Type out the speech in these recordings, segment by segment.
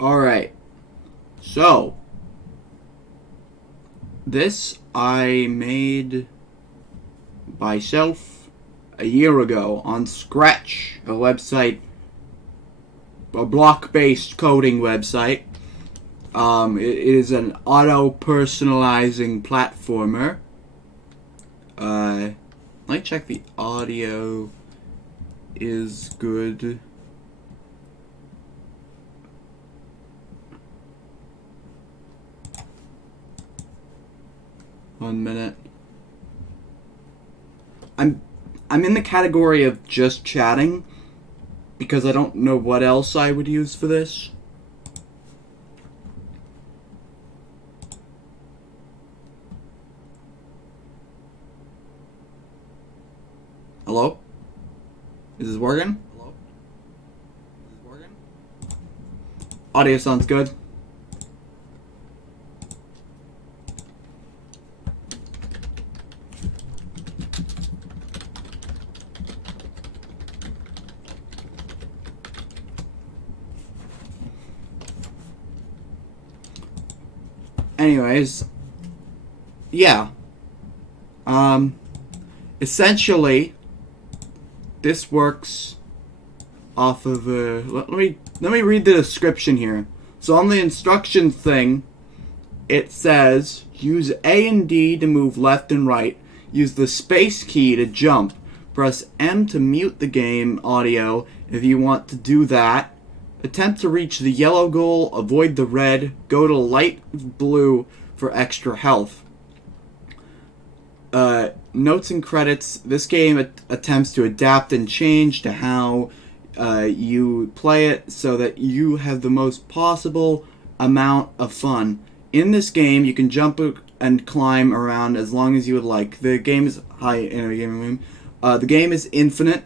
Alright, so this I made myself a year ago on Scratch, a website, a block-based coding website. It is an auto-personalizing platformer. Let me check the audio is good. One minute. I'm in the category of just chatting because I don't know what else I would use for this. Hello? Is this working? Hello? Is this working? Audio sounds good. Anyways, yeah. Essentially, this works off of let me read the description here. So on the instruction thing, it says use A and D to move left and right. Use the space key to jump. Press M to mute the game audio if you want to do that. Attempt to reach the yellow goal, avoid the red, go to light blue for extra health. Notes and credits. This game attempts to adapt and change to how you play it so that you have the most possible amount of fun. In this game, you can jump and climb around as long as you would like. The game is the game is infinite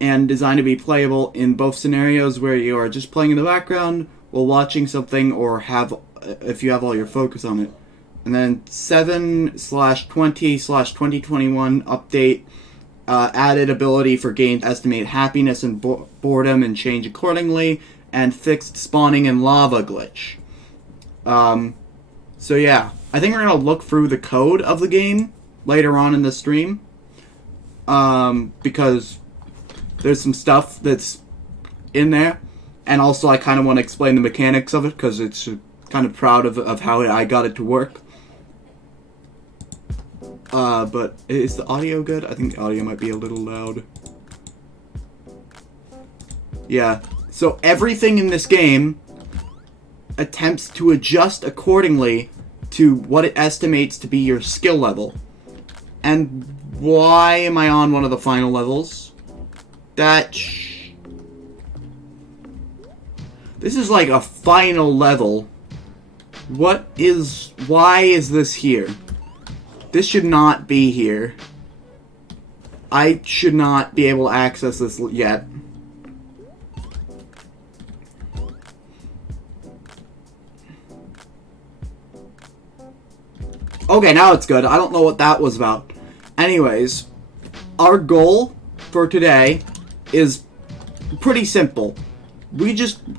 and designed to be playable in both scenarios where you are just playing in the background while watching something, or if you have all your focus on it. And then 7/20/2021 update added ability for games to estimate happiness and boredom and change accordingly, and fixed spawning and lava glitch. So yeah, I think we're gonna look through the code of the game later on in the stream, because there's some stuff that's in there, and also I kind of want to explain the mechanics of it because it's kind of proud of how I got it to work. But is the audio good? I think the audio might be a little loud. Yeah, so everything in this game attempts to adjust accordingly to what it estimates to be your skill level. And why am I on one of the final levels? This is like a final level. Why is this here? This should not be here. I should not be able to access this yet. Okay, now it's good. I don't know what that was about. Anyways, our goal for today is pretty simple.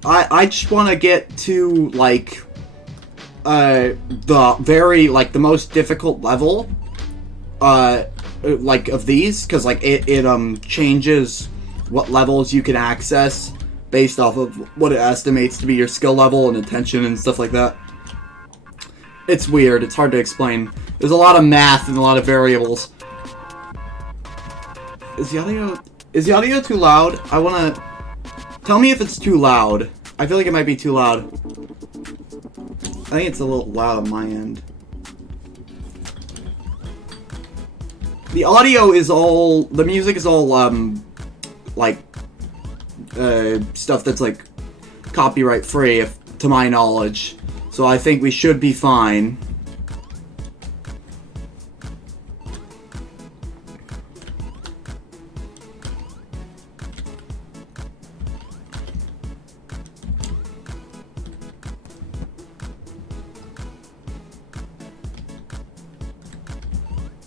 I just want to get to, like, the most difficult level, like, of these, because, like, it changes what levels you can access based off of what it estimates to be your skill level and attention and stuff like that. It's weird, it's hard to explain. There's a lot of math and a lot of variables. Is the audio too loud? Tell me if it's too loud. I feel like it might be too loud. I think it's a little loud on my end. The music is all, like, stuff that's, like, copyright free, to my knowledge. So I think we should be fine.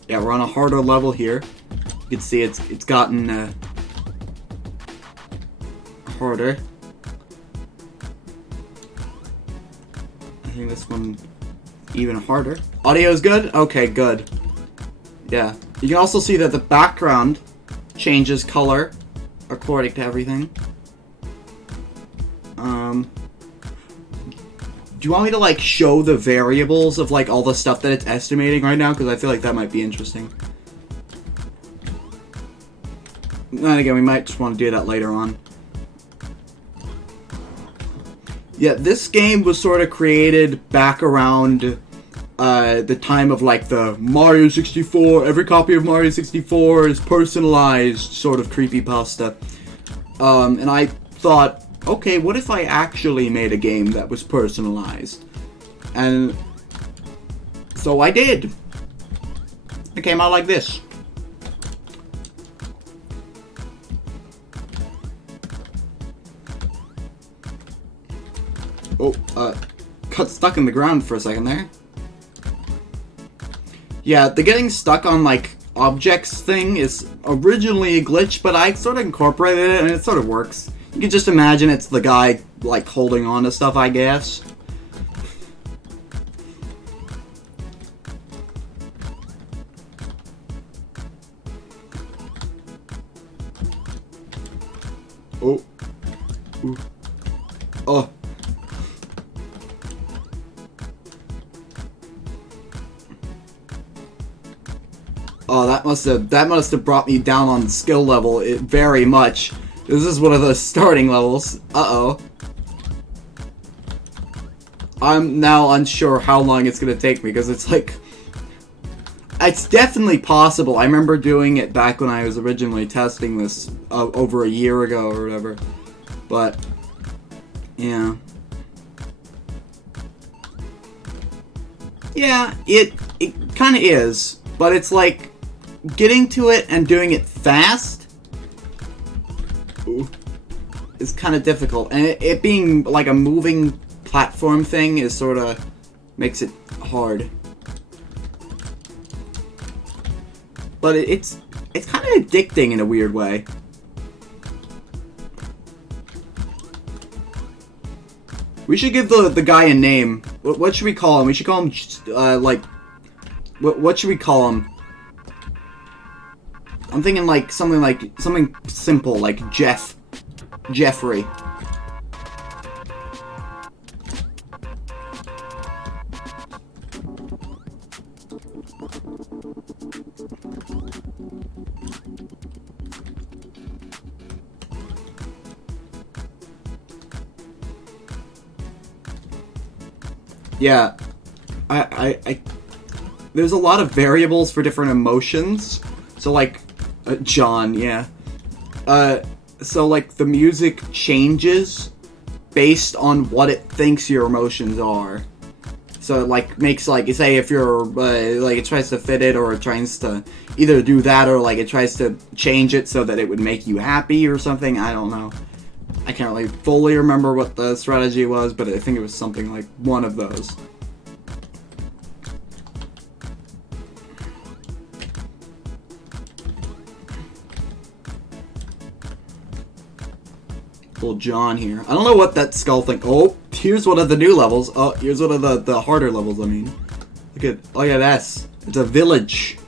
Yeah, we're on a harder level here. You can see it's gotten harder. making this one even harder. Audio is good? Okay, good. Yeah. You can also see that the background changes color according to everything. Do you want me to, like, show the variables of, like, all the stuff that it's estimating right now? Because I feel like that might be interesting. And again, we might just want to do that later on. Yeah, this game was sort of created back around the time of, like, the Mario 64, every copy of Mario 64 is personalized sort of creepypasta. And I thought, okay, what if I actually made a game that was personalized? And so I did. It came out like this. Oh, got stuck in the ground for a second there. Yeah, the getting stuck on, like, objects thing is originally a glitch, but I sort of incorporated it and it sort of works. You can just imagine it's the guy, like, holding on to stuff, I guess. Oh. Ooh. Oh. Oh, that must have brought me down on skill level very much. This is one of the starting levels. Uh-oh. I'm now unsure how long it's gonna take me, because it's like... It's definitely possible. I remember doing it back when I was originally testing this over a year ago or whatever. But, yeah. Yeah, it kind of is. But it's like, getting to it and doing it fast is kind of difficult, and it being like a moving platform thing is sort of makes it hard. But it's kind of addicting in a weird way. We should give the guy a name. What should we call him? We should call him like what should we call him? I'm thinking like something simple like Jeffrey. Yeah, I there's a lot of variables for different emotions. So like John, yeah. So like the music changes based on what it thinks your emotions are. So it like makes like, say if you're like it tries to fit it, or it tries to either do that, or like it tries to change it so that it would make you happy or something. I don't know. I can't really fully remember what the strategy was, but I think it was something like one of those. Little John here. I don't know what that skull thing... Oh, here's one of the new levels. Oh, here's one of the harder levels, I mean. Look at... Oh yeah, that's... It's a village.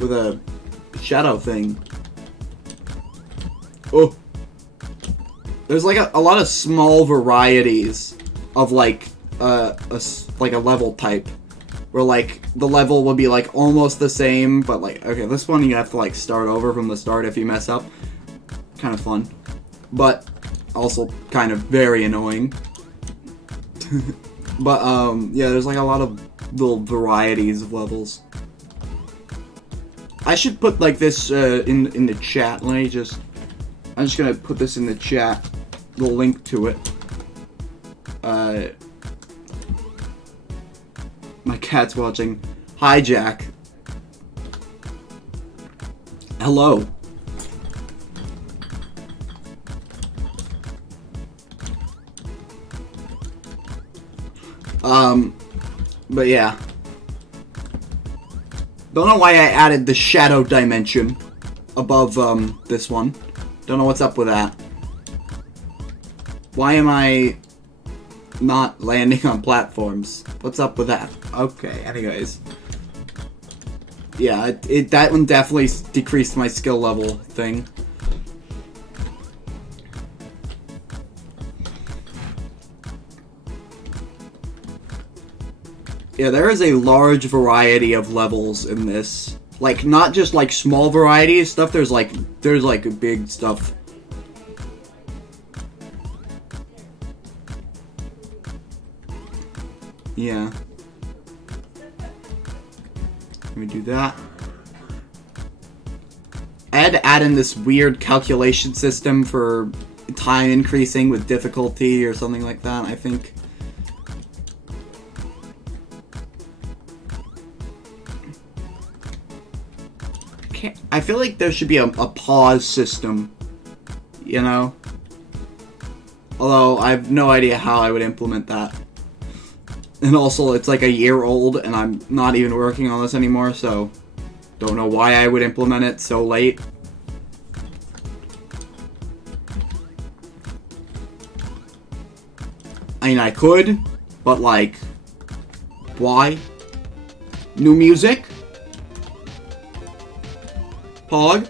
With a shadow thing. Oh. There's like a lot of small varieties of like a level type, where like the level will be like almost the same, but like, okay, this one you have to like start over from the start if you mess up. Kind of fun, but also kind of very annoying. But yeah, there's like a lot of little varieties of levels. I should put like this in the chat. I'm just gonna put this in the chat, the link to it. My cat's watching. Hi, Jack. Hello. But yeah. Don't know why I added the shadow dimension above, this one. Don't know what's up with that. Why am I not landing on platforms. What's up with that? Okay, anyways. Yeah, that one definitely decreased my skill level thing. Yeah, there is a large variety of levels in this. Like, not just like small variety of stuff, there's like big stuff. Yeah. Let me do that. I had to add in this weird calculation system for time increasing with difficulty or something like that, I think. I feel like there should be a pause system, you know? Although, I have no idea how I would implement that. And also, it's like a year old, and I'm not even working on this anymore, so don't know why I would implement it so late. I mean, I could, but like, why? New music? Pog?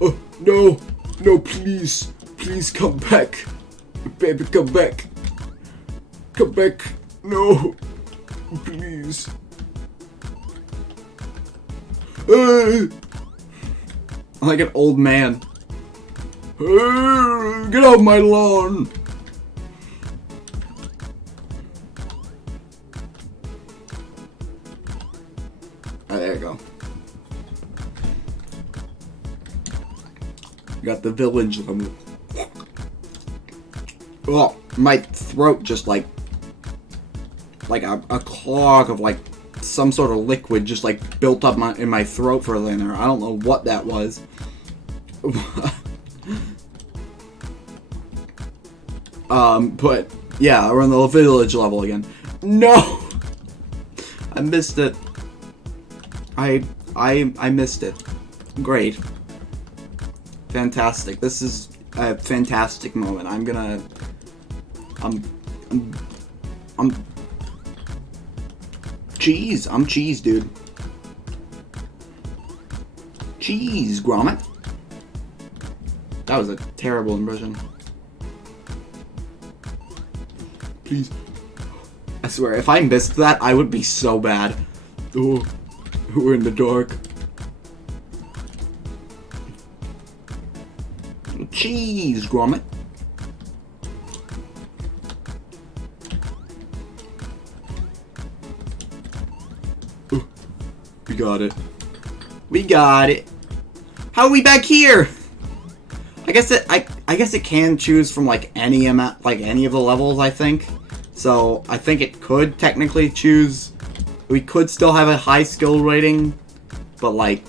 Oh, no! No, please! Please come back! Baby, come back! Come back! No! Please! I'm like an old man. Get off my lawn! Oh, there you go. Got the village level. Oh, my throat just like a clog of like some sort of liquid just like built up in my throat for a minute. I don't know what that was. But yeah, we're on the village level again. No, I missed it. I missed it. Great. Fantastic. This is a fantastic moment. I'm cheese. I'm cheese, dude. Cheese, Gromit. That was a terrible impression. Please. I swear, if I missed that, I would be so bad. Oh, we're in the dark. Cheese, Gromit. Ooh, we got it. We got it. How are we back here? I guess it can choose from like any amount, like any of the levels, I think. So I think it could technically choose. We could still have a high skill rating, but like.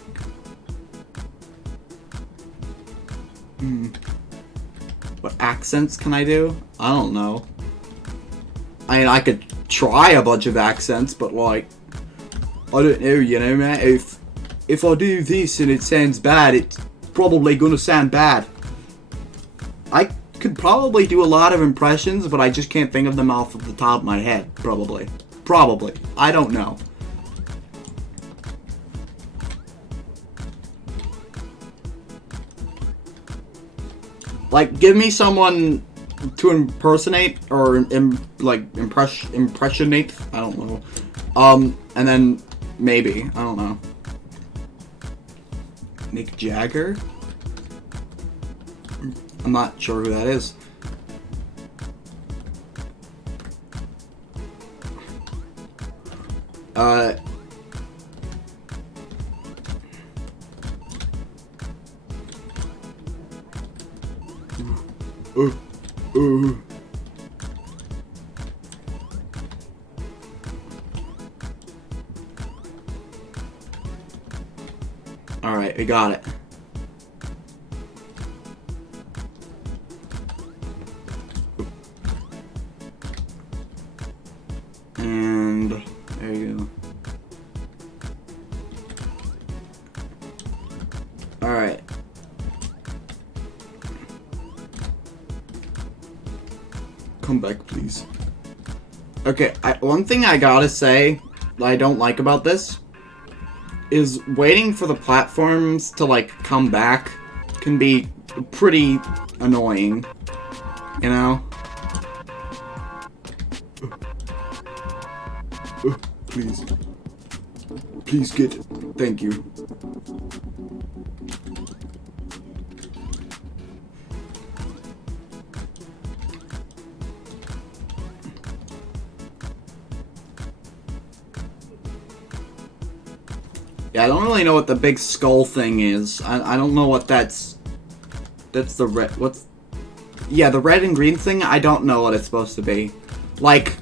What accents can I do? I don't know. I mean, I could try a bunch of accents, but like, I don't know, you know, man. If I do this and it sounds bad, it's probably gonna sound bad. I could probably do a lot of impressions, but I just can't think of them off of the top of my head. Probably. I don't know. Like, give me someone to impersonate or impressionate. I don't know. And then maybe I don't know. Mick Jagger. I'm not sure who that is. Alright, we got it. And there you go. Alright. Come back, please. Okay, one thing I gotta say that I don't like about this is waiting for the platforms to, like, come back can be pretty annoying. You know? Please. Please get it. Thank you. Yeah, I don't really know what the big skull thing is. I don't know what that's... That's the red... What's... Yeah, the red and green thing, I don't know what it's supposed to be. Like,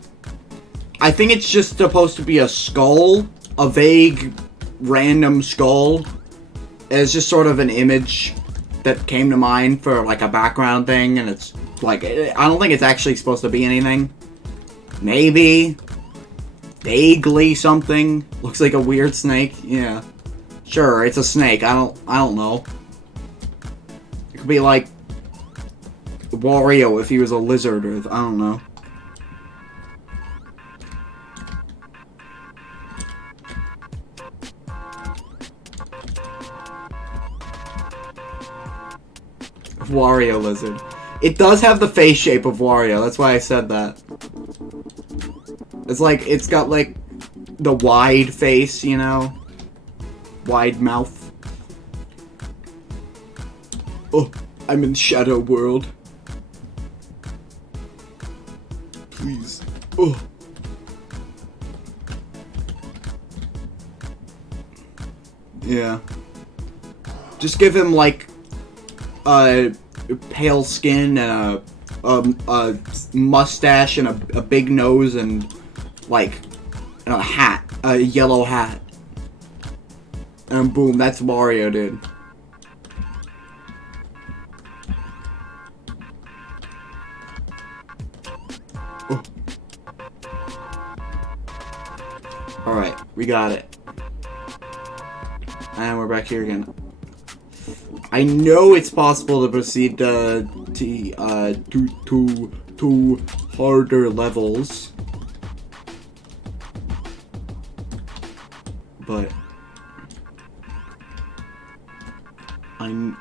I think it's just supposed to be a skull. A vague, random skull. It's just sort of an image that came to mind for, like, a background thing. And it's, like, I don't think it's actually supposed to be anything. Maybe... Vaguely something. Looks like a weird snake. Yeah. Sure, it's a snake. I don't know. It could be like Wario if he was a lizard, or I don't know. Wario lizard. It does have the face shape of Wario. That's why I said that. It's like, it's got, like, the wide face, you know? Wide mouth. Oh, I'm in Shadow World. Please. Oh. Yeah. Just give him, like, pale skin and a mustache and a big nose and... like, a hat. A yellow hat. And boom, that's Wario, dude. Oh. Alright, we got it. And we're back here again. I know it's possible to proceed to harder levels. But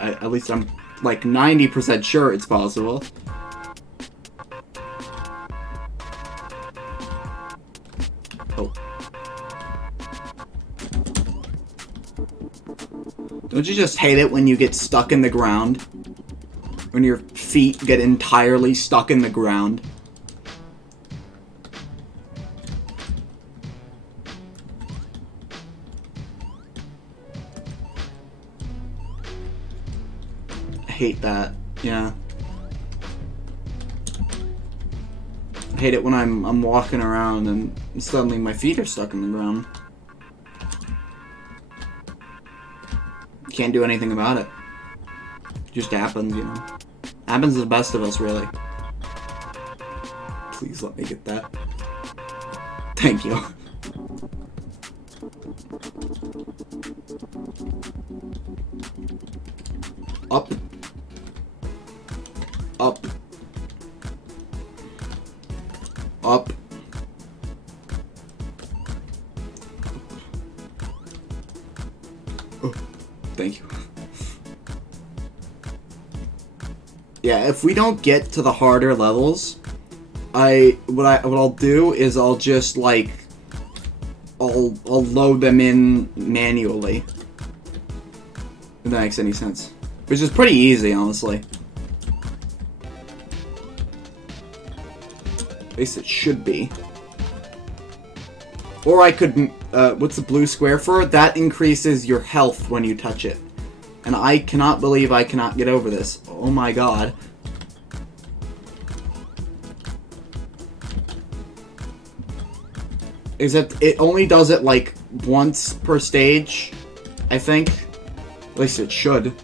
at least I'm like 90% sure it's possible. Oh. Don't you just hate it when you get stuck in the ground? When your feet get entirely stuck in the ground? Hate that. Yeah. I hate it when I'm walking around and suddenly my feet are stuck in the ground. Can't do anything about it. Just happens, you know. Happens to the best of us, really. Please let me get that. Thank you. Up. Up. Up. Oh, thank you. Yeah, if we don't get to the harder levels, what I'll do is I'll just like I'll load them in manually. If that makes any sense. Which is pretty easy, honestly. At least it should be. Or I could, what's the blue square for? That increases your health when you touch it. And I cannot believe I cannot get over this. Oh my god. Except it only does it like once per stage, I think. At least it should.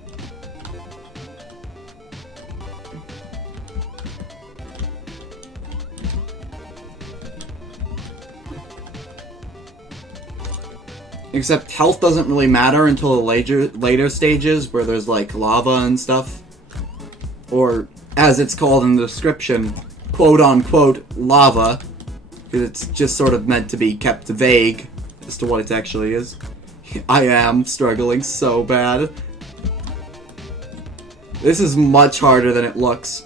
Except health doesn't really matter until the later stages where there's like lava and stuff. Or, as it's called in the description, quote-unquote lava. Because it's just sort of meant to be kept vague as to what it actually is. I am struggling so bad. This is much harder than it looks.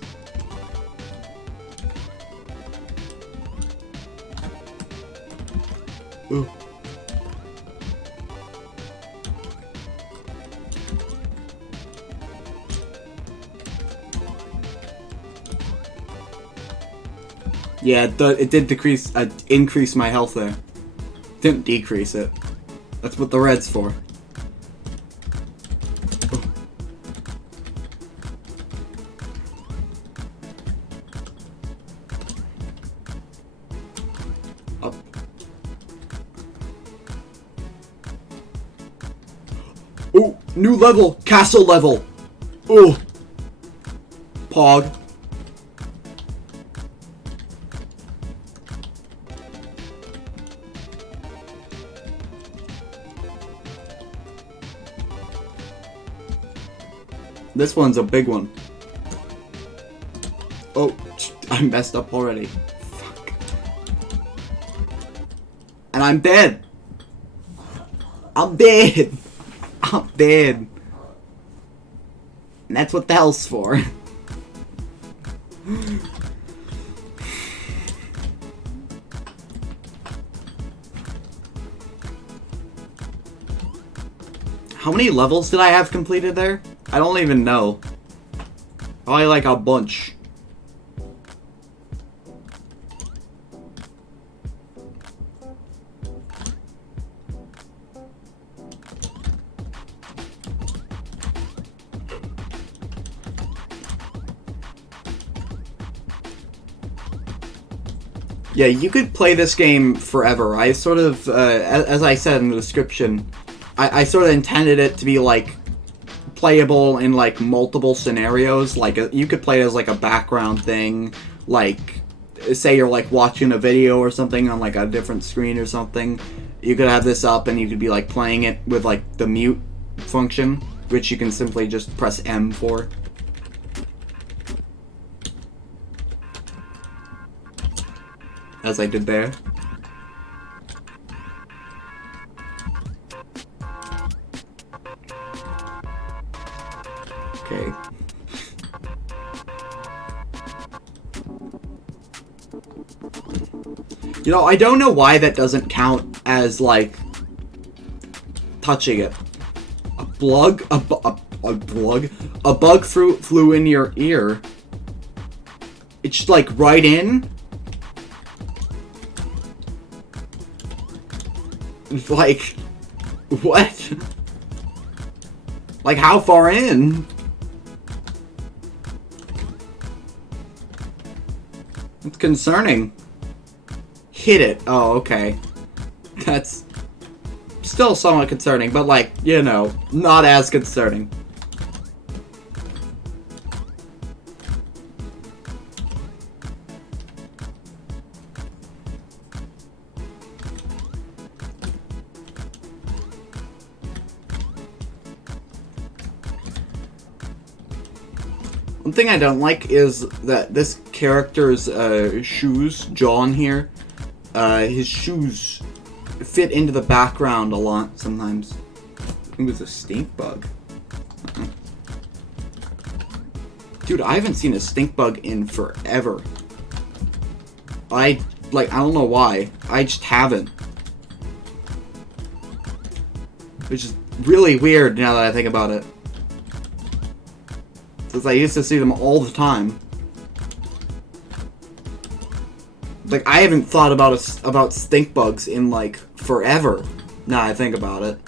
Ooh. Yeah, it did increase my health there. Didn't decrease it. That's what the red's for. Up. Ooh, new level! Castle level! Ooh! Pog. This one's a big one. Oh, I messed up already. Fuck. And I'm dead. I'm dead. I'm dead. And that's what the hell's for. How many levels did I have completed there? I don't even know. Probably like a bunch. Yeah, you could play this game forever. I sort of, as I said in the description, I sort of intended it to be like playable in like multiple scenarios. Like you could play it as like a background thing, like say you're like watching a video or something on like a different screen or something. You could have this up and you could be like playing it with like the mute function, which you can simply just press M for. As I did there. Okay. You know, I don't know why that doesn't count as, like, touching it. A bug flew in your ear. It's just, like, right in. Like, what? Like, how far in? It's concerning. Hit it. Oh, okay. That's still somewhat concerning, but like, you know, not as concerning. One thing I don't like is that this character's shoes, John here, his shoes fit into the background a lot sometimes. I think it was a stink bug. Dude, I haven't seen a stink bug in forever. I don't know why. I just haven't. Which is really weird now that I think about it. Because I used to see them all the time. Like, I haven't thought about stink bugs in, like, forever. Now I think about it.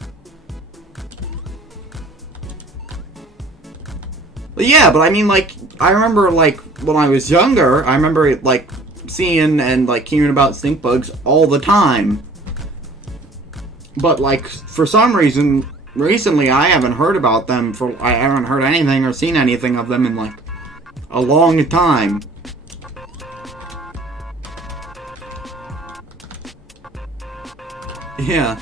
But yeah, but I mean, like, I remember, like, when I was younger, I remember, like, seeing and, like, hearing about stink bugs all the time. But, like, for some reason, recently I haven't heard about them I haven't heard anything or seen anything of them in, like, a long time. Yeah.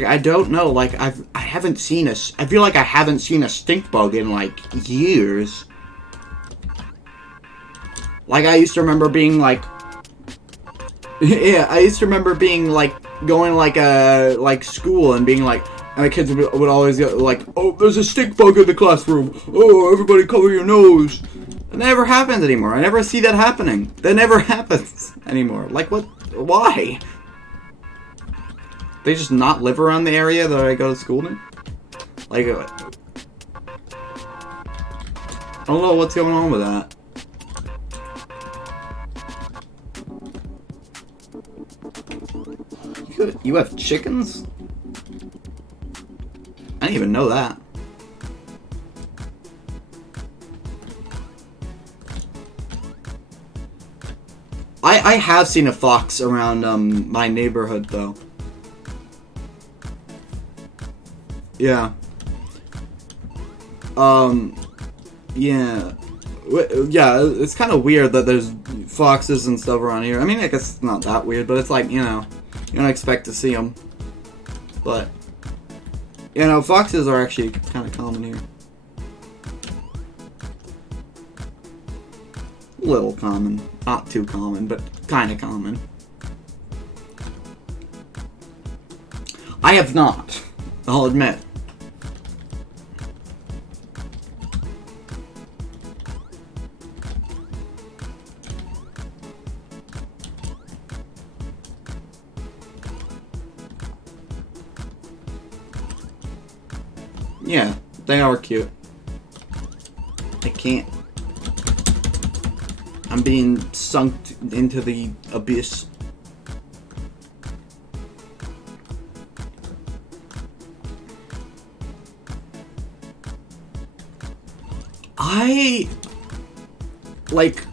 Like, I don't know. Like, I haven't seen a... I feel like I haven't seen a stink bug in, like, years. Like, I used to remember being, like... yeah, I used to remember being, like, going, like, school and being, like... And the kids would always go, like, oh, there's a stink bug in the classroom. Oh, everybody cover your nose. It never happens anymore. I never see that happening. That never happens anymore. Like, what? Why? They just not live around the area that I go to school in? Like, I don't know what's going on with that. You have chickens? I didn't even know that. I have seen a fox around my neighborhood though. Yeah. Yeah. Yeah, it's kind of weird that there's foxes and stuff around here. I mean, I guess it's not that weird, but it's like, you know, you don't expect to see them. But, you know, foxes are actually kind of common here. A little common. Not too common, but kind of common. I have not, I'll admit. Yeah, they are cute. I can't. I'm being sunk into the abyss. Like,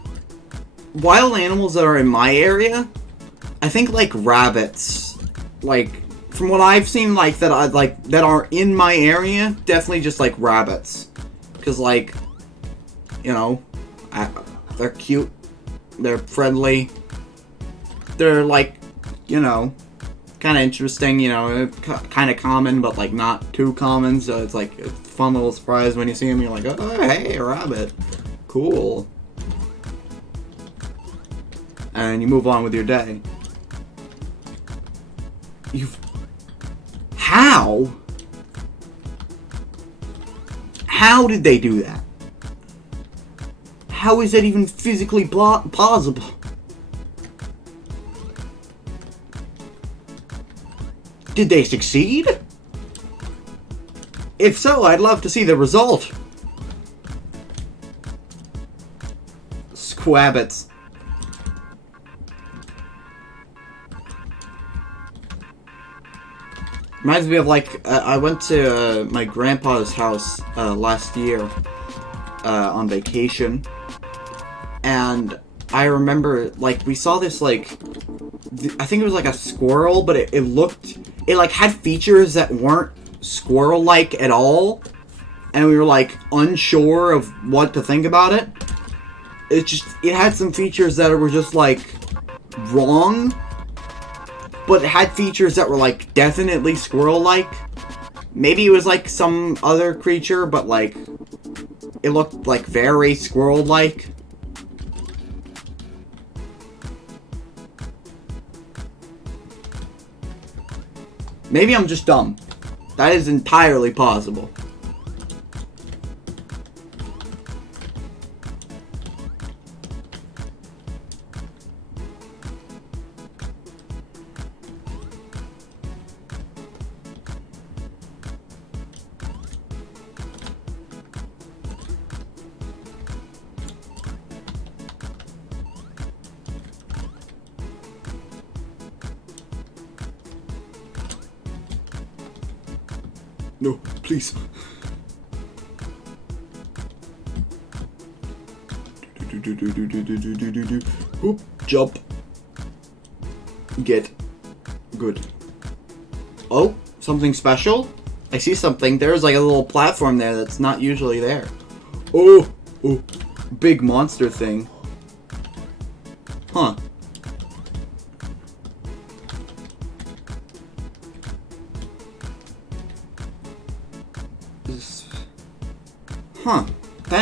wild animals that are in my area, I think, like, rabbits, like, from what I've seen, like, that are in my area, definitely just, like, rabbits. Because, like, you know, they're cute, they're friendly, they're, like, you know, kind of interesting, you know, kind of common, but, like, not too common, so it's, like, a fun little surprise when you see them, you're like, oh, hey, a rabbit. Cool. And you move on with your day. How? How did they do that? How is that even physically possible? Did they succeed? If so, I'd love to see the result. Squabbits. Reminds me of, like, I went to my grandpa's house last year on vacation, and I remember, like, we saw this, like, I think it was like a squirrel, but it like had features that weren't squirrel-like at all, and we were, like, unsure of what to think about it. It had some features that were just, like, wrong, but it had features that were, like, definitely squirrel-like. Maybe it was, like, some other creature, but, like, it looked, like, very squirrel-like. Maybe I'm just dumb. That is entirely possible. No, please. Oop, jump. Get. Good. Oh, something special? I see something. There's like a little platform there that's not usually there. Oh, oh, big monster thing. Huh.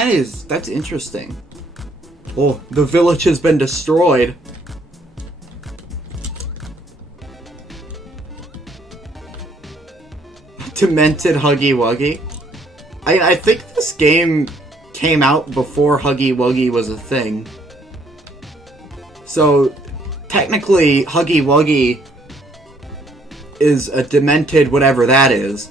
That's interesting. Oh, the village has been destroyed. Demented Huggy Wuggy. I think this game came out before Huggy Wuggy was a thing. So, technically, Huggy Wuggy is a demented whatever that is.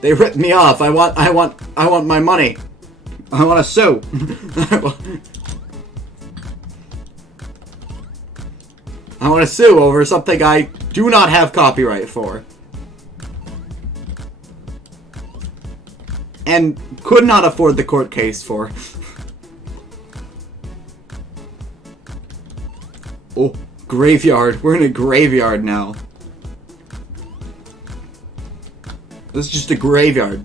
They ripped me off. I want my money. I want to sue. I want to sue over something I do not have copyright for. And could not afford the court case for. Oh, graveyard. We're in a graveyard now. This is just a graveyard.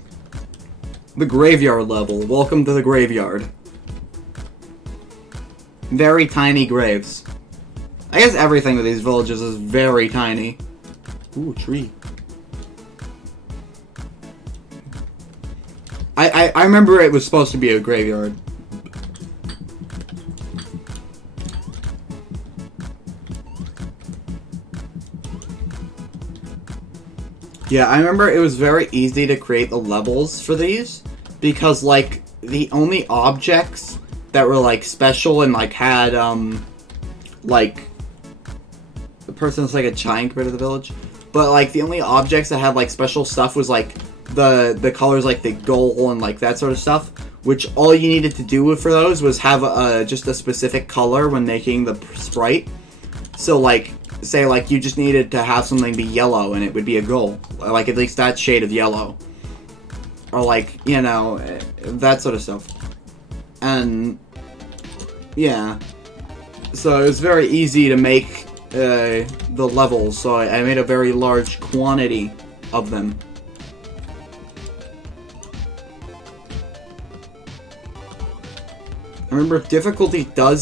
The graveyard level. Welcome to the graveyard. Very tiny graves. I guess everything with these villages is very tiny. Ooh, tree. I remember it was supposed to be a graveyard. Yeah, I remember it was very easy to create the levels for these because, like, the only objects that were, like, special and, like, had, like, the person's like a giant bit of the village, but, like, the only objects that had, like, special stuff was, like, the colors, like, the gold and, like, that sort of stuff, which all you needed to do for those was have just a specific color when making the sprite. So, like, say, like, you just needed to have something be yellow and it would be a goal. Like, at least that shade of yellow. Or, like, you know, that sort of stuff. And, yeah. So, it was very easy to make the levels, so I made a very large quantity of them. I remember difficulty I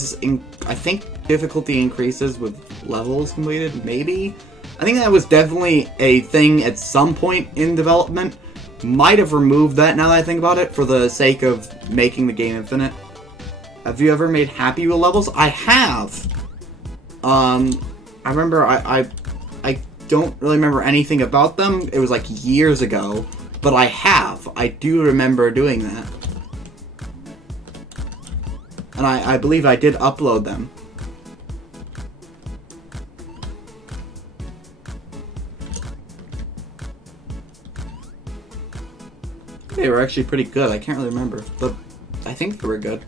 think difficulty increases with levels completed, maybe? I think that was definitely a thing at some point in development. Might have removed that now that I think about it, for the sake of making the game infinite. Have you ever made Happy Wheel levels? I have! I remember I don't really remember anything about them. It was like years ago, but I have. I do remember doing that. And I believe I did upload them. They were actually pretty good. I can't really remember, but I think they were good.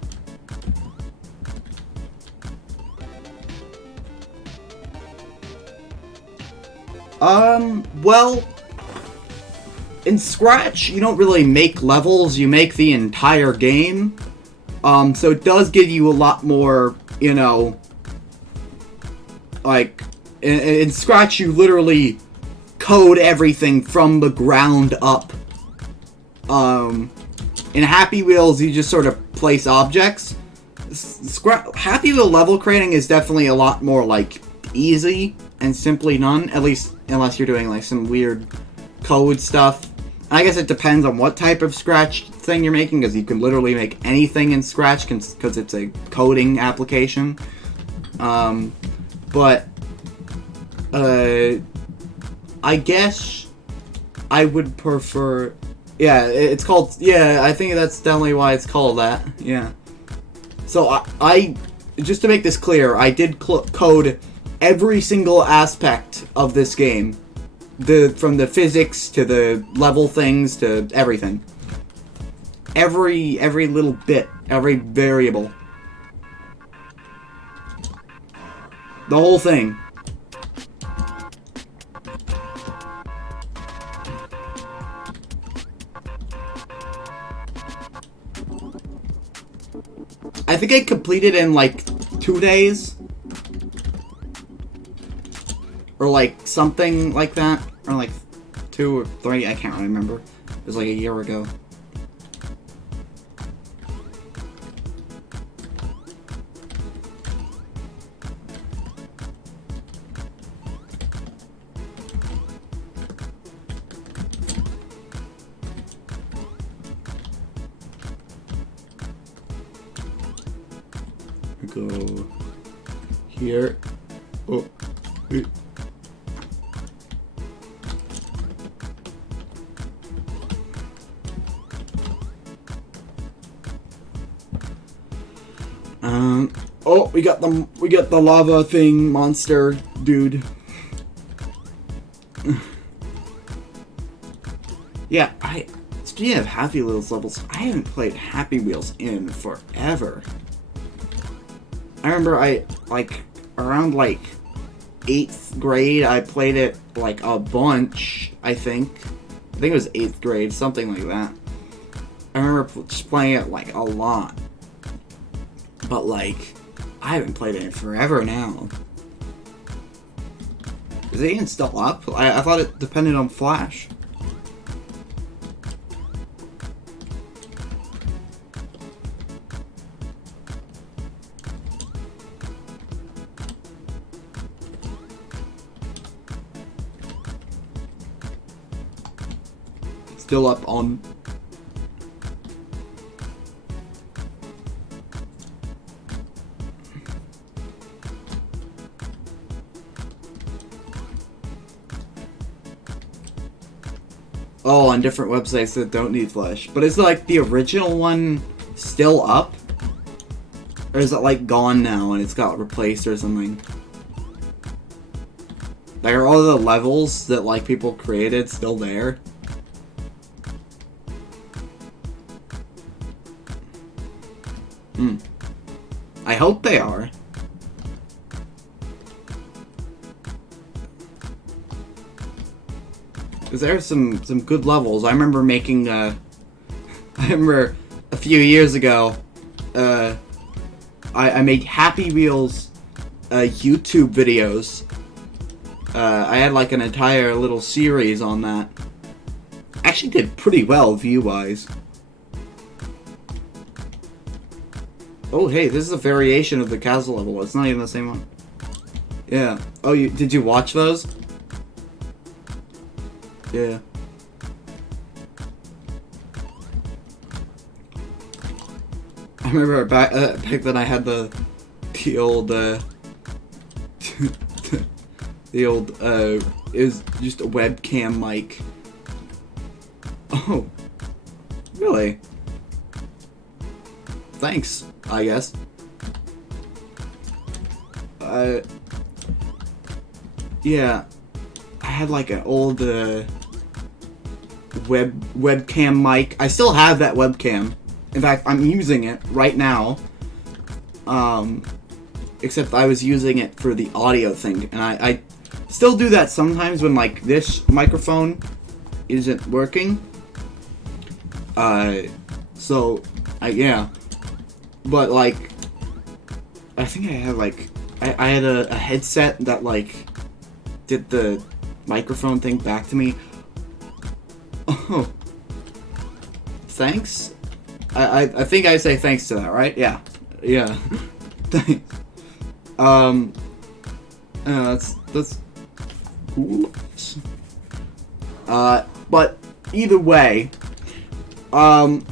Well, in Scratch, you don't really make levels, you make the entire game. So it does give you a lot more, you know, like, in Scratch you literally code everything from the ground up. In Happy Wheels you just sort of place objects. Happy Wheel level creating is definitely a lot more, like, easy and simply done, at least unless you're doing, like, some weird code stuff. I guess it depends on what type of Scratch thing you're making, because you can literally make anything in Scratch because it's a coding application. But I guess I would prefer... Yeah, it's called... Yeah, I think that's definitely why it's called that. Yeah. So I just to make this clear, I did code every single aspect of this game. From the physics to the level things to everything. Every little bit, every variable. The whole thing. I think I completed in like 2 days. Or like something like that. Or like 2 or 3, I can't remember. It was like a year ago. Go here. Oh. Oh, we got the lava thing monster dude. Yeah, speaking of Happy Wheels levels, I haven't played Happy Wheels in forever. I remember around 8th grade, I played it like a bunch, I think it was 8th grade, something like that. I remember just playing it like a lot. But like, I haven't played it in forever now. Is it even still up? I thought it depended on Flash. Still up on. Oh, on different websites that don't need Flash. But is like the original one still up? Or is it like gone now and it's got replaced or something? Like, are all the levels that like people created still there? I hope they are. Because there's some good levels. I remember making, I remember a few years ago, I made Happy Wheels YouTube videos. I had like an entire little series on that. Actually did pretty well view-wise. Oh, hey, this is a variation of the castle level. It's not even the same one. Yeah. Oh, did you watch those? Yeah. I remember back then I had the old it was just a webcam mic. Oh, really? Thanks, I guess. Yeah, I had like an old webcam mic. I still have that webcam. In fact, I'm using it right now. Except I was using it for the audio thing, and I still do that sometimes when like this microphone isn't working. Yeah. But like, I think I had like, I had a headset that like did the microphone thing back to me. Oh, thanks. I think I say thanks to that, right? Yeah, yeah. Thanks. That's cool. But either way, and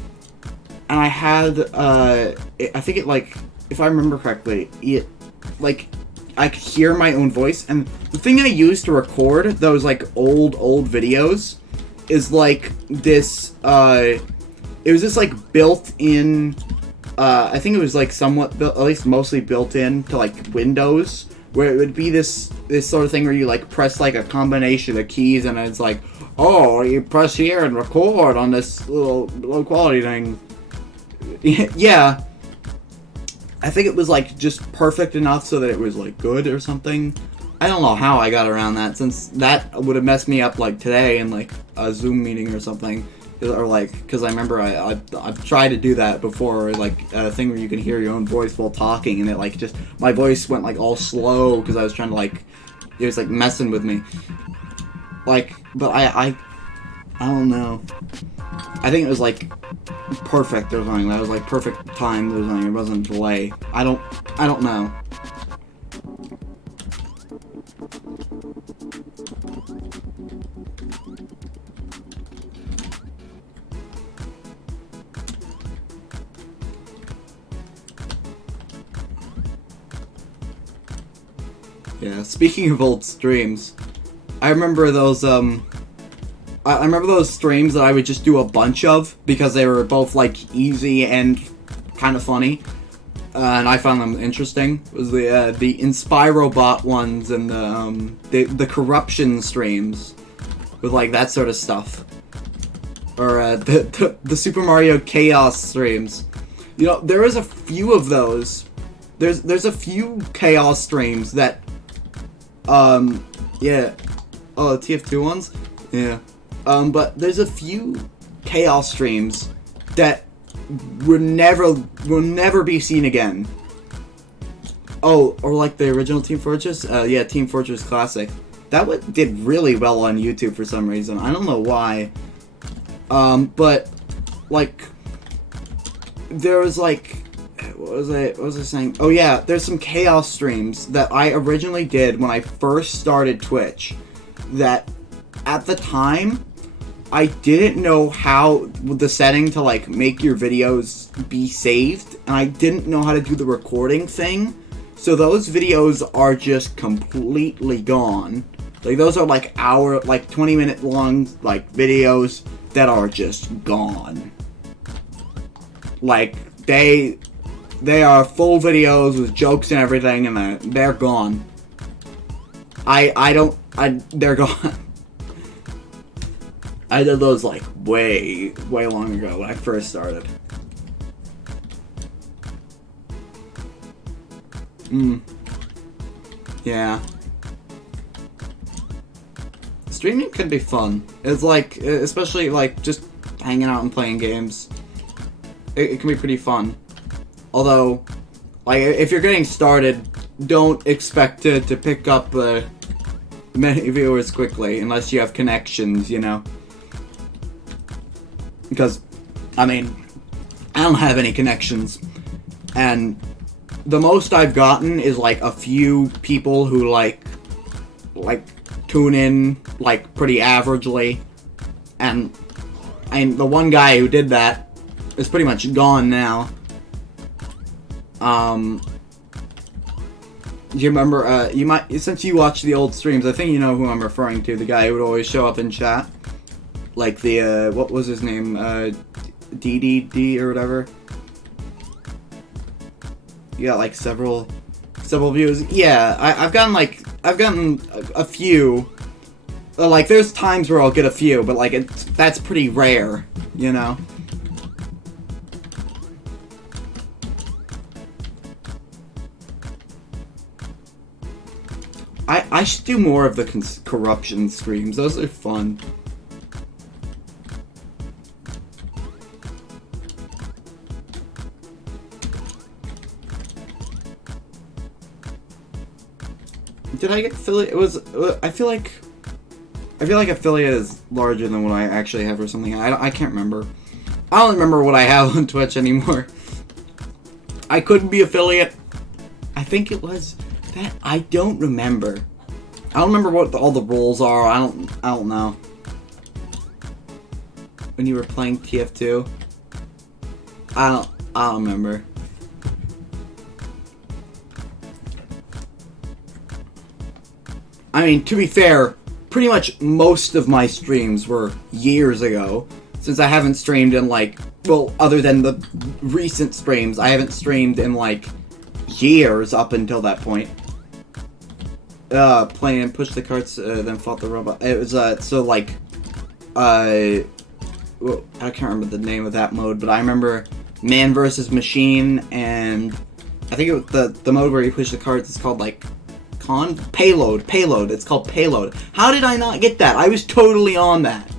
I had I think it like, if I remember correctly, it like I could hear my own voice, and the thing I used to record those like old videos is like this it was just like built-in I think it was like somewhat built, at least mostly built in to like Windows, where it would be this sort of thing where you like press like a combination of keys and it's like, oh, you press here and record on this little low quality thing. Yeah, I think it was like just perfect enough so that it was like good or something. I don't know how I got around that, since that would have messed me up like today in like a Zoom meeting or something, or like, because I remember I've tried to do that before, like a thing where you can hear your own voice while talking, and it like just, my voice went like all slow because I was trying to like, it was like messing with me. Like, but I don't know. I think it was like perfect or something. That was like perfect time or something. It wasn't delay. I don't know. Yeah, speaking of old streams, I remember those, I remember those streams that I would just do a bunch of because they were both, like, easy and kind of funny. And I found them interesting. It was the Inspirobot ones and the corruption streams with, like, that sort of stuff. Or, the Super Mario Chaos streams. You know, there is a few of those. There's a few Chaos streams that, yeah. Oh, the TF2 ones? Yeah. But there's a few Chaos streams that will never be seen again. Oh, or like the original Team Fortress? Yeah, Team Fortress Classic. That one did really well on YouTube for some reason. I don't know why. But, like, there was, like, what was I saying? Oh, yeah, there's some Chaos streams that I originally did when I first started Twitch that, at the time, I didn't know how, the setting to, like, make your videos be saved, and I didn't know how to do the recording thing, so those videos are just completely gone. Like, those are, like, 20-minute long, like, videos that are just gone. Like, they are full videos with jokes and everything, and they're gone. They're gone. I did those, like, way long ago when I first started. Yeah. Streaming can be fun. It's like, especially, like, just hanging out and playing games. It can be pretty fun. Although, like, if you're getting started, don't expect to pick up many viewers quickly, unless you have connections, you know? Because, I mean, I don't have any connections, and the most I've gotten is, like, a few people who, like, tune in, like, pretty averagely, and the one guy who did that is pretty much gone now. Do you remember, since you watch the old streams, I think you know who I'm referring to, the guy who would always show up in chat. Like the, what was his name, DDD or whatever. You got, like, several views. Yeah, I've gotten a few. Like, there's times where I'll get a few, but, like, that's pretty rare, you know? I should do more of the corruption streams. Those are fun. Did I get affiliate? I feel like affiliate is larger than what I actually have or something. I can't remember. I don't remember what I have on Twitch anymore. I couldn't be affiliate. I think it was that. I don't remember. I don't remember what all the roles are. I don't know. When you were playing TF2, I don't remember. I mean, to be fair, pretty much most of my streams were years ago, since I haven't streamed in, like, well, other than the recent streams, I haven't streamed in, like, years up until that point. Playing and push the carts, then fought the robot. It was, so, like, well, I can't remember the name of that mode, but I remember Man vs. Machine, and I think it was the mode where you push the carts is called, like, Payload. It's called Payload. How did I not get that? I was totally on that.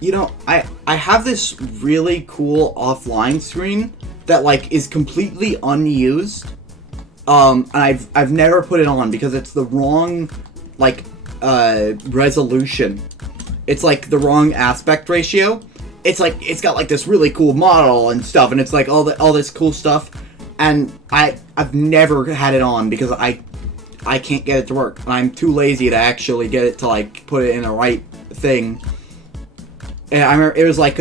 You know, I have this really cool offline screen that, like, is completely unused. And I've never put it on because it's the wrong, like, resolution. It's, like, the wrong aspect ratio. It's, like, it's got, like, this really cool model and stuff, and it's, like, all this cool stuff, and I've never had it on because I I can't get it to work. I'm too lazy to actually get it to like put it in the right thing. And I remember it was like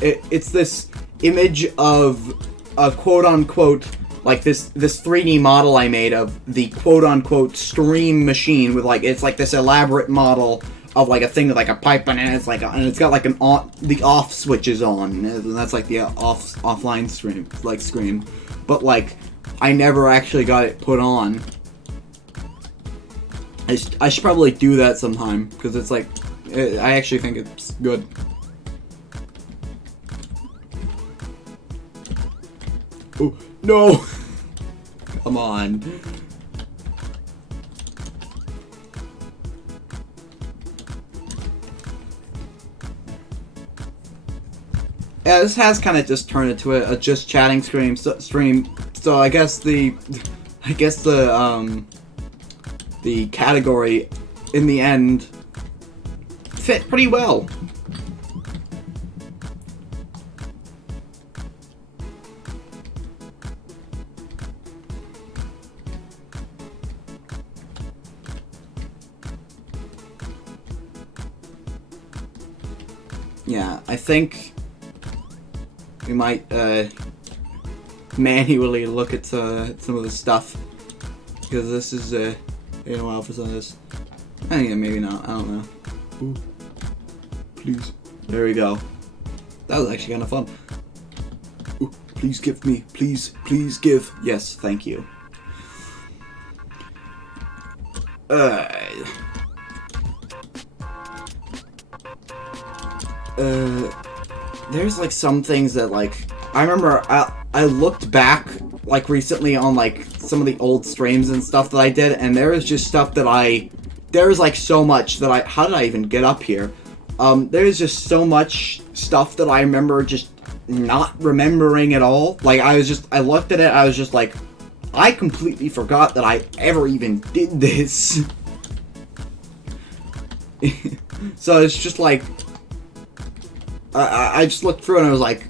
it's this image of a quote unquote like this 3D model I made of the quote unquote stream machine with like it's like this elaborate model of like a thing with like a pipe in it. It's like and it's got like the off switches on, and that's like the offline screen. But like I never actually got it put on. I should probably do that sometime because it's like I actually think it's good. Oh no! Come on. Yeah, this has kind of just turned into a just chatting stream. So I guess the category in the end fit pretty well. Yeah, I think we might manually look at some of the stuff because this is been a while for some of this. Yeah, maybe not. I don't know. Ooh. Please. There we go. That was actually kind of fun. Ooh, please give me. Please give. Yes, thank you. There's like some things that like I remember I looked back like recently on like some of the old streams and stuff that I did, and there was just stuff that there's like so much that how did I even get up here? There's just so much stuff that I remember just not remembering at all. Like I looked at it, I was just like, I completely forgot that I ever even did this. So it's just like I just looked through and I was like,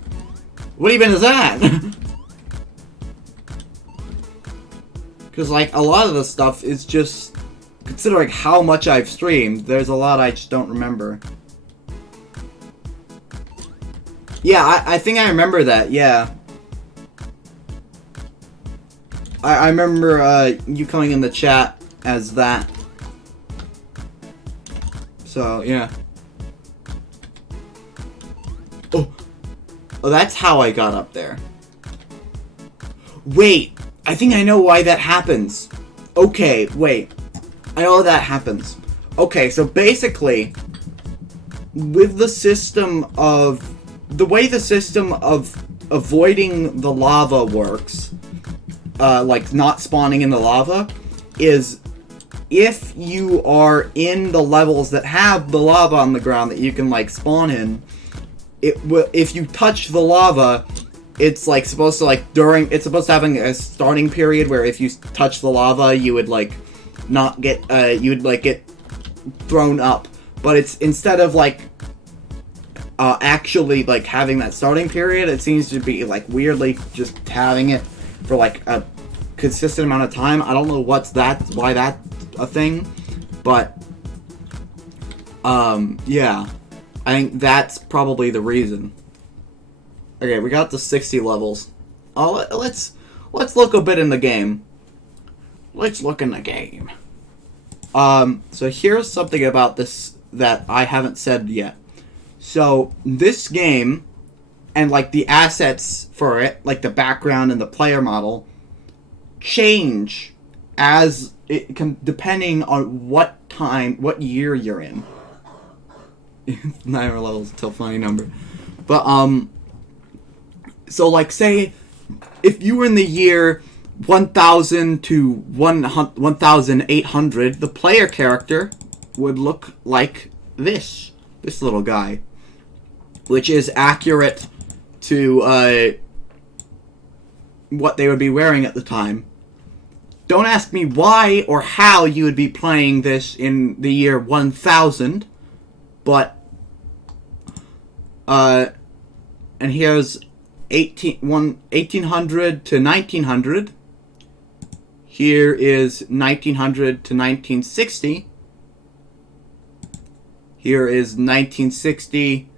what even is that? Because like a lot of the stuff is just, considering how much I've streamed, there's a lot I just don't remember. Yeah, I think I remember that, yeah. I remember you coming in the chat as that. So, yeah. Oh, that's how I got up there. Wait, I think I know why that happens. Okay, wait. I know that happens. Okay, so basically, with the way the system of avoiding the lava works, like not spawning in the lava, is if you are in the levels that have the lava on the ground that you can like spawn in, if you touch the lava, it's like supposed to like it's supposed to have a starting period where if you touch the lava you would like not get you would like get thrown up, but it's instead of like actually like having that starting period, it seems to be like weirdly just having it for like a consistent amount of time. I don't know why that's a thing, but yeah, I think that's probably the reason. Okay, we got to 60 levels. Oh, let's look a bit in the game. Let's look in the game. So here's something about this that I haven't said yet. So this game and like the assets for it, like the background and the player model, change as it can depending on what year you're in. 9 levels till funny number. But so like say if you were in the year 1000 to 1800, the player character would look like this little guy, which is accurate to what they would be wearing at the time. Don't ask me why or how you would be playing this in the year 1000, but and here's 1800 to 1900. Here is 1900 to 1960. Here is 1960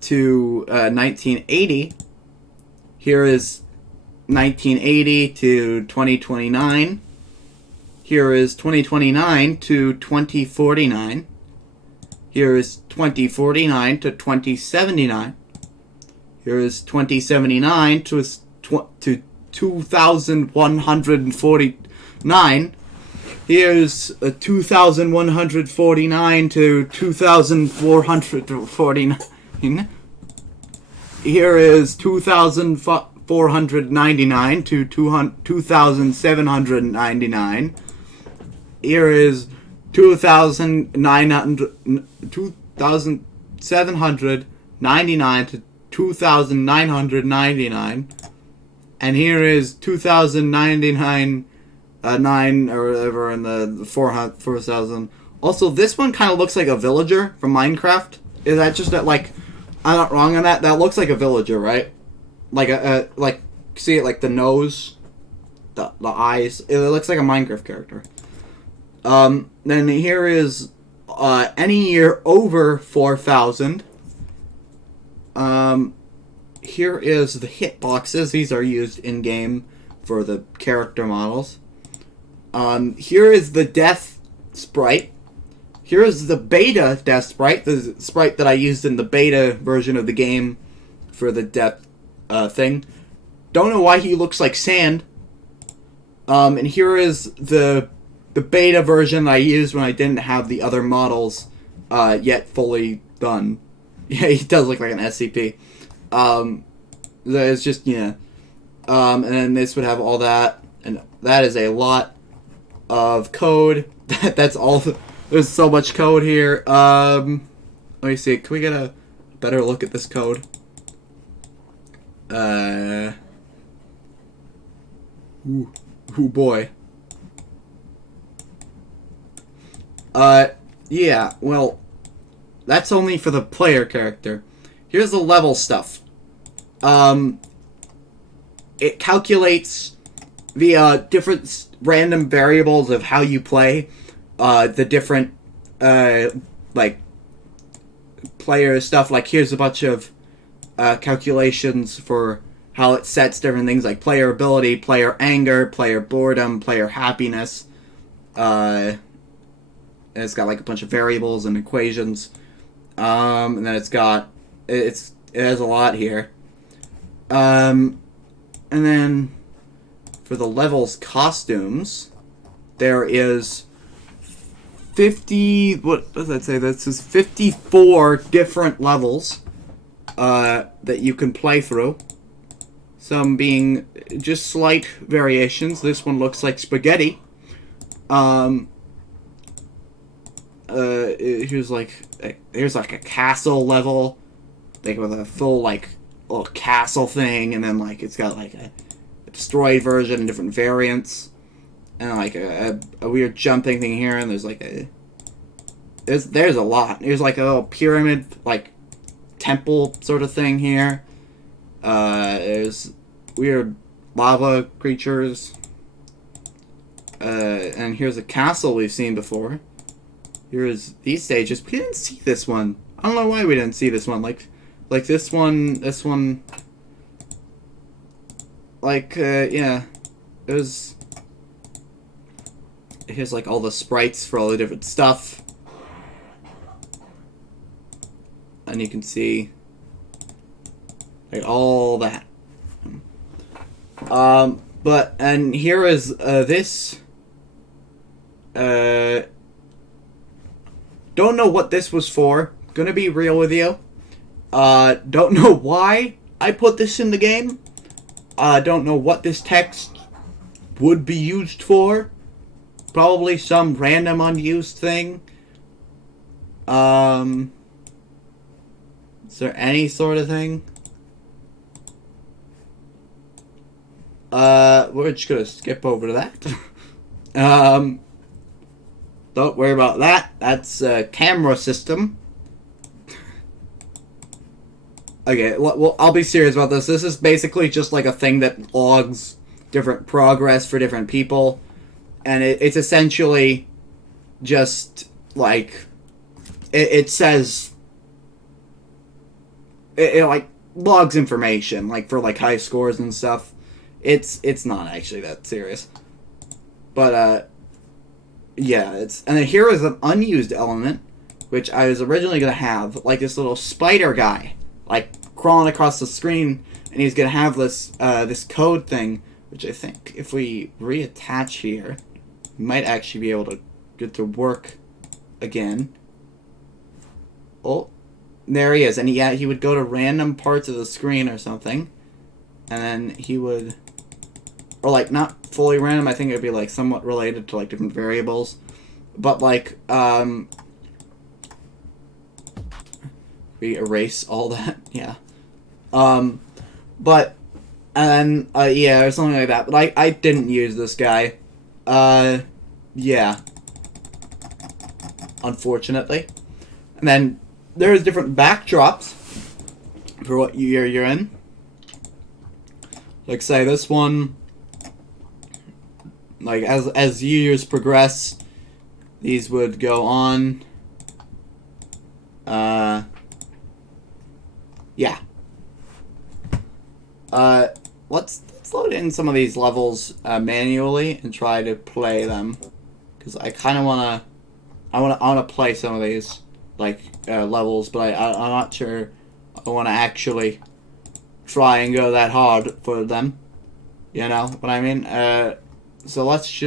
to 1980. Here is 1980 to 2029. Here is 2029 to 2049. Here is 2049 to 2079. Here is 2079 to 2149. Here's 2149 to 2449. Here is 2499 to 2799. Here is 2799 to 2999. And here is 2099 9 or whatever in the 4,000. Also, this one kind of looks like a villager from Minecraft. Is that just that, like, I'm not wrong on that? That looks like a villager, right? Like like, see it, like the nose, the eyes. It looks like a Minecraft character. Then here is any year over 4,000. Here is the hitboxes. These are used in game for the character models. Here is the death sprite. Here is the beta death sprite, the sprite that I used in the beta version of the game for the death thing. Don't know why he looks like sand. And here is the beta version that I used when I didn't have the other models yet fully done. Yeah, he does look like an SCP. It's just, yeah. And then this would have all that, and that is a lot of code. That's all. There's so much code here. Let me see. Can we get a better look at this code? Ooh boy. Yeah, well, that's only for the player character. Here's the level stuff. It calculates the different random variables of how you play, the different like player stuff. Like here's a bunch of calculations for how it sets different things like player ability, player anger, player boredom, player happiness. And it's got like a bunch of variables and equations. And then it has a lot here. And then for the levels costumes, there is 50, what does that say? That says 54 different levels that you can play through. Some being just slight variations. This one looks like spaghetti. Here's like a castle level, like with a full like little castle thing, and then like it's got like a destroyed version, different variants, and like a weird jumping thing here, and there's like there's a lot. There's like a little pyramid like temple sort of thing here. There's weird lava creatures, and here's a castle we've seen before. Here's these stages. We didn't see this one. I don't know why we didn't see this one. Like this one, like, yeah. Here's like all the sprites for all the different stuff. And you can see, like, all that. And here is, this, don't know what this was for. Gonna be real with you. Don't know why I put this in the game. Don't know what this text would be used for. Probably some random unused thing. Is there any sort of thing? We're just gonna skip over to that. Don't worry about that. That's a camera system. Okay, well, I'll be serious about this. This is basically just like a thing that logs different progress for different people, and it's essentially just like it says it like logs information like for like high scores and stuff. It's not actually that serious, but yeah, and then here is an unused element which I was originally gonna have, like this little spider guy like crawling across the screen, and he's gonna have this this code thing, which I think if we reattach here, we might actually be able to get to work again. Oh, there he is, and he would go to random parts of the screen or something, and then he would, or like not fully random. I think it would be like somewhat related to like different variables, but like we erase all that, yeah. But and then yeah, or something like that. But I didn't use this guy. Yeah. Unfortunately. And then there's different backdrops for what year you're in. Like say this one, like as years progress, these would go on. Yeah. Let's load in some of these levels manually and try to play them, because I kind of I wanna play some of these like levels, but I'm not sure I want to actually try and go that hard for them. You know what I mean? So let's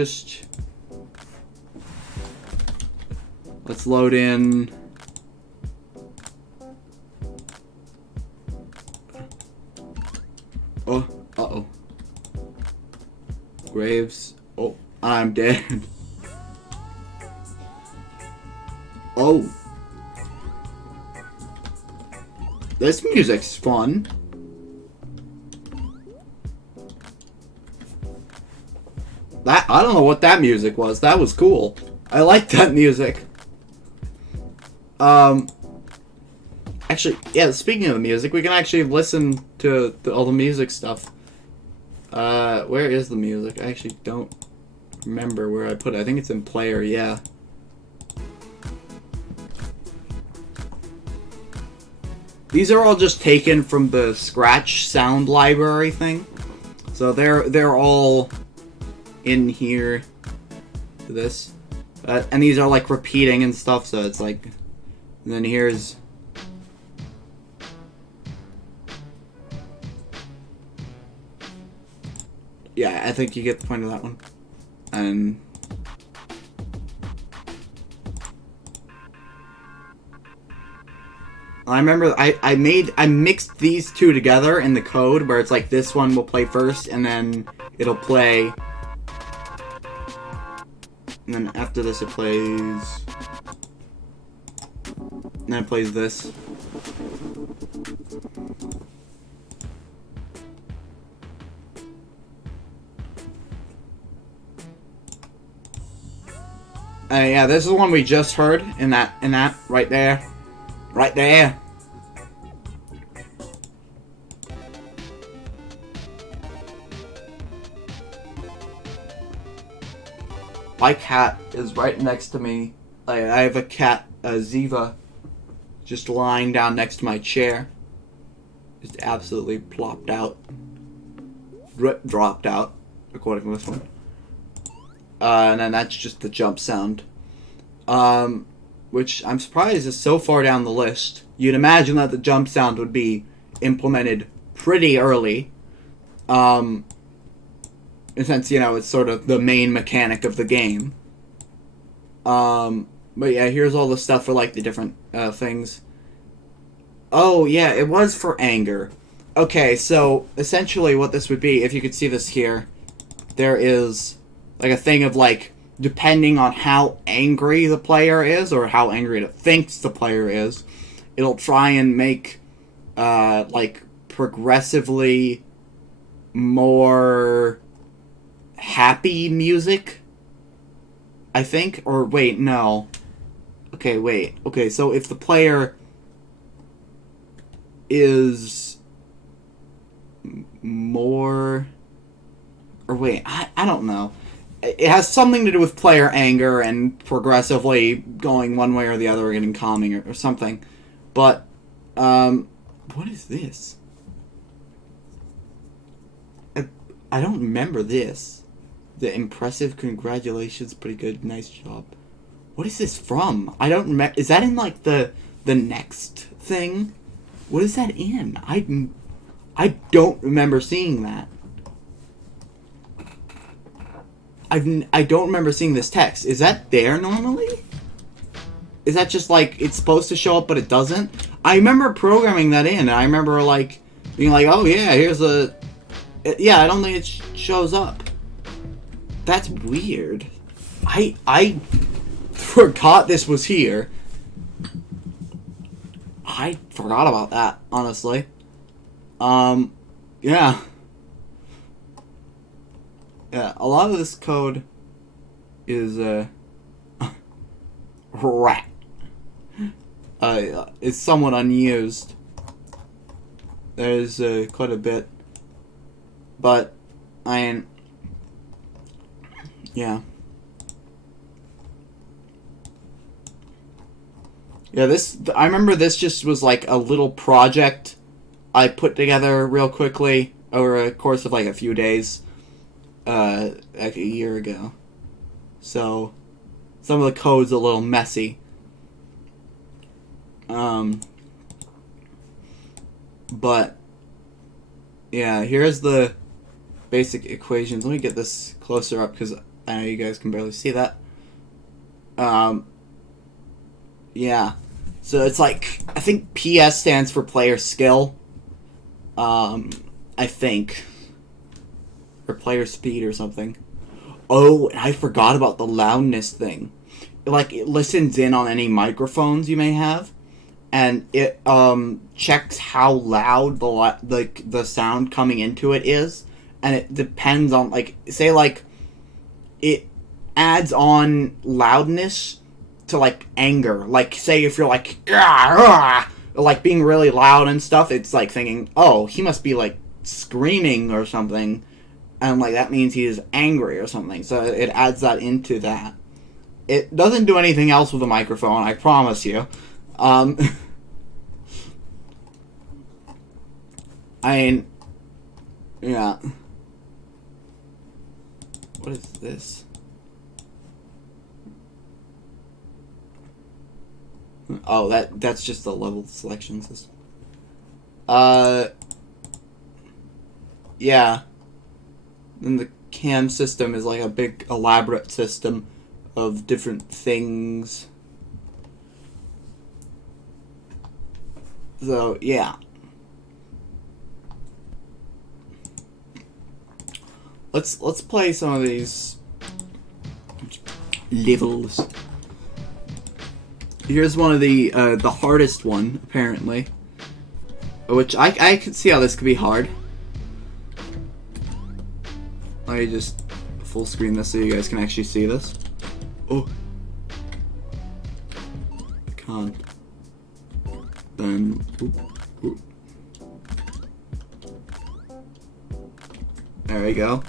load in. Oh, uh-oh. Graves. Oh, I'm dead. Oh. This music's fun. I don't know what that music was. That was cool. I like that music. Actually, yeah, speaking of the music, we can actually listen to all the music stuff. Where is the music? I actually don't remember where I put it. I think it's in player, yeah. These are all just taken from the Scratch sound library thing. So they're all in here for this. And these are like repeating and stuff, so it's like, and then here's yeah, I think you get the point of that one. And I remember I mixed these two together in the code where it's like this one will play first and then it'll play, and then after this it plays, and then it plays this. Yeah, this is the one we just heard in that right there. Right there. My cat is right next to me. I have a cat, Ziva, just lying down next to my chair. Just absolutely plopped out. Dropped out, according to this one. And then that's just the jump sound. Which I'm surprised is so far down the list. You'd imagine that the jump sound would be implemented pretty early. Since, you know, it's sort of the main mechanic of the game. But yeah, here's all the stuff for, like, the different things. Oh, yeah, it was for anger. Okay, so essentially what this would be, if you could see this here, there is, like, a thing of, like, depending on how angry the player is, or how angry it thinks the player is, it'll try and make, like, progressively more happy music, I think. Or, wait, no. Okay, wait. Okay, so if the player is more... Or wait, I don't know. It has something to do with player anger and progressively going one way or the other, getting calming or something. But, what is this? I don't remember this. The impressive congratulations, pretty good, nice job. What is this from? I don't remember. Is that in, like, the next thing? What is that in? I don't remember seeing that. I don't remember seeing this text. Is that there normally? Is that just, like, it's supposed to show up, but it doesn't? I remember programming that in. I remember, like, being like, oh, yeah, here's a... Yeah, I don't think it shows up. That's weird. I forgot this was here. I forgot about that, honestly. Yeah. Yeah, a lot of this code is, rat. Is somewhat unused. There's, quite a bit. But, yeah. Yeah, I remember this just was like a little project I put together real quickly over a course of like a few days, like a year ago. So, some of the code's a little messy. But, yeah, here's the basic equations. Let me get this closer up because I know you guys can barely see that. Yeah. So it's like, I think PS stands for player skill. I think. Or player speed or something. Oh, and I forgot about the loudness thing. Like, it listens in on any microphones you may have. And it, checks how loud the sound coming into it is. And it depends on, like, say, like, it adds on loudness to, like, anger. Like, say if you're, like, like, being really loud and stuff, it's, like, thinking, oh, he must be, like, screaming or something. And, like, that means he is angry or something. So it adds that into that. It doesn't do anything else with the microphone, I promise you. I mean, yeah. What is this? Oh, that's just the level selection system. Yeah. Then the cam system is like a big elaborate system of different things. So, yeah. Let's play some of these levels. Here's one of the hardest one, apparently. Which I could see how this could be hard. Let me just full screen this so you guys can actually see this. Oh. I can't. Then. Oop. There we go.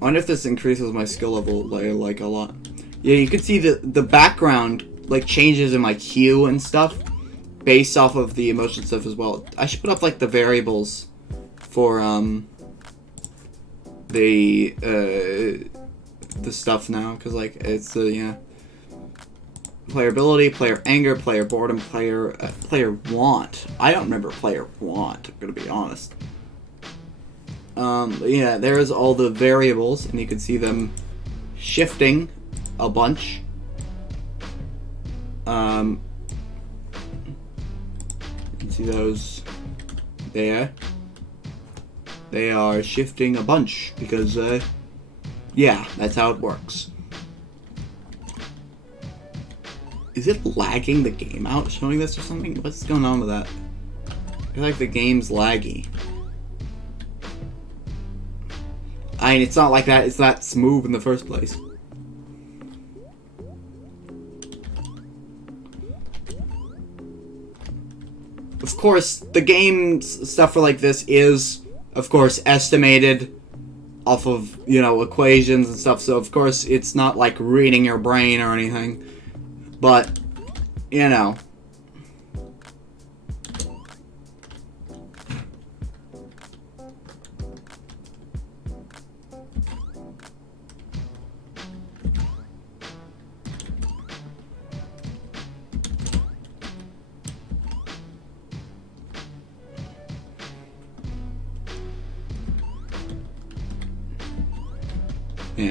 I wonder if this increases my skill level like a lot. Yeah, you can see the background like changes in like hue and stuff based off of the emotion stuff as well. I should put up like the variables for the stuff now, because like it's yeah, player ability, player anger, player boredom, player want. I don't remember player want, I'm gonna be honest. Yeah, there's all the variables, and you can see them shifting a bunch. You can see those there. They are shifting a bunch because, yeah, that's how it works. Is it lagging the game out showing this or something? What's going on with that? I feel like the game's laggy. I mean, it's not like that. It's that smooth in the first place. Of course, the game's stuff for like this is, of course, estimated off of, equations and stuff. So of course it's not like reading your brain or anything. But, yeah,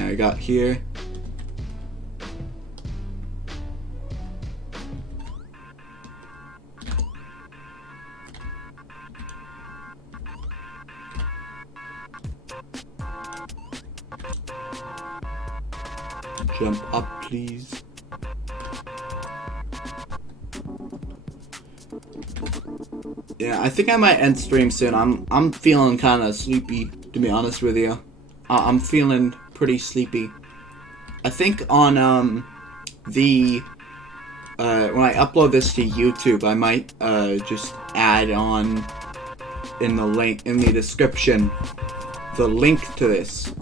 I got here. Jump up, please. Yeah, I think I might end stream soon. I'm feeling kind of sleepy, to be honest with you. I'm feeling pretty sleepy. I think on when I upload this to YouTube, I might just add on in the description the link to this.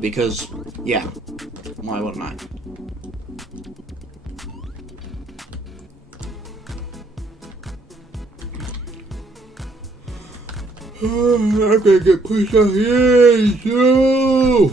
Because yeah, why wouldn't I? I'm gonna get pushed out here, too!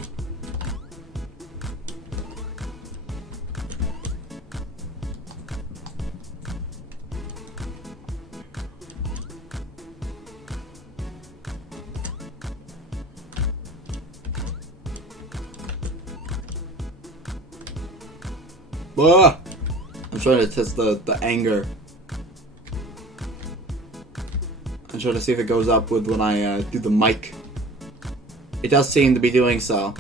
Ah! I'm trying to test the anger. I'm trying to see if it goes up with when I do the mic. It does seem to be doing so.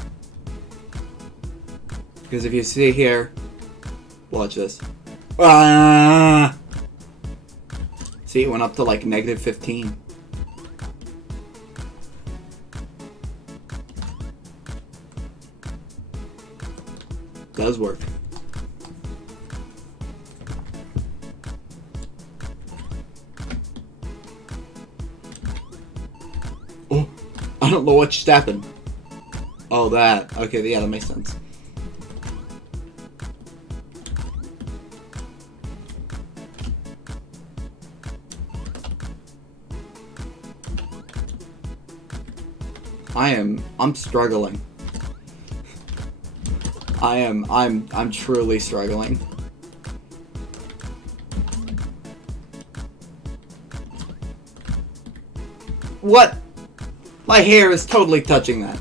Because if you see here, watch this. Ah! See, it went up to like -15. Does work. Oh, I don't know what just happened. Oh, that. Okay, yeah, that makes sense. I'm struggling. I'm truly struggling. What? My hair is totally touching that.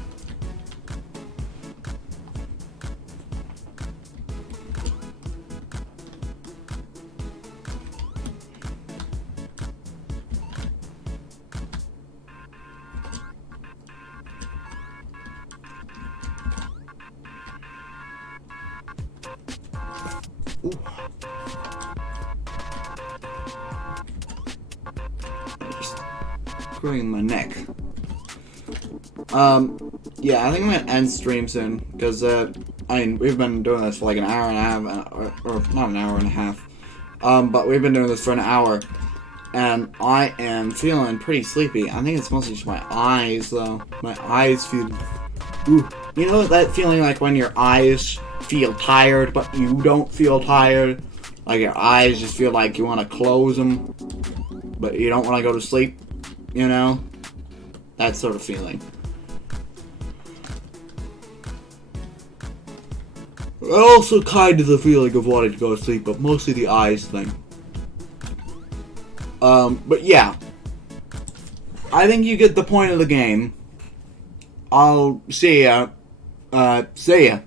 Ooh. Just screwing my neck. Yeah, I think I'm gonna end stream soon, because, we've been doing this for like an hour and a half, or not an hour and a half, but we've been doing this for an hour, and I am feeling pretty sleepy. I think it's mostly just my eyes, though. My eyes feel, ooh. You know that feeling like when your eyes feel tired, but you don't feel tired? Like your eyes just feel like you want to close them, but you don't want to go to sleep, That sort of feeling. Also kind of the feeling of wanting to go to sleep, but mostly the eyes thing. But yeah. I think you get the point of the game. I'll see ya. See ya.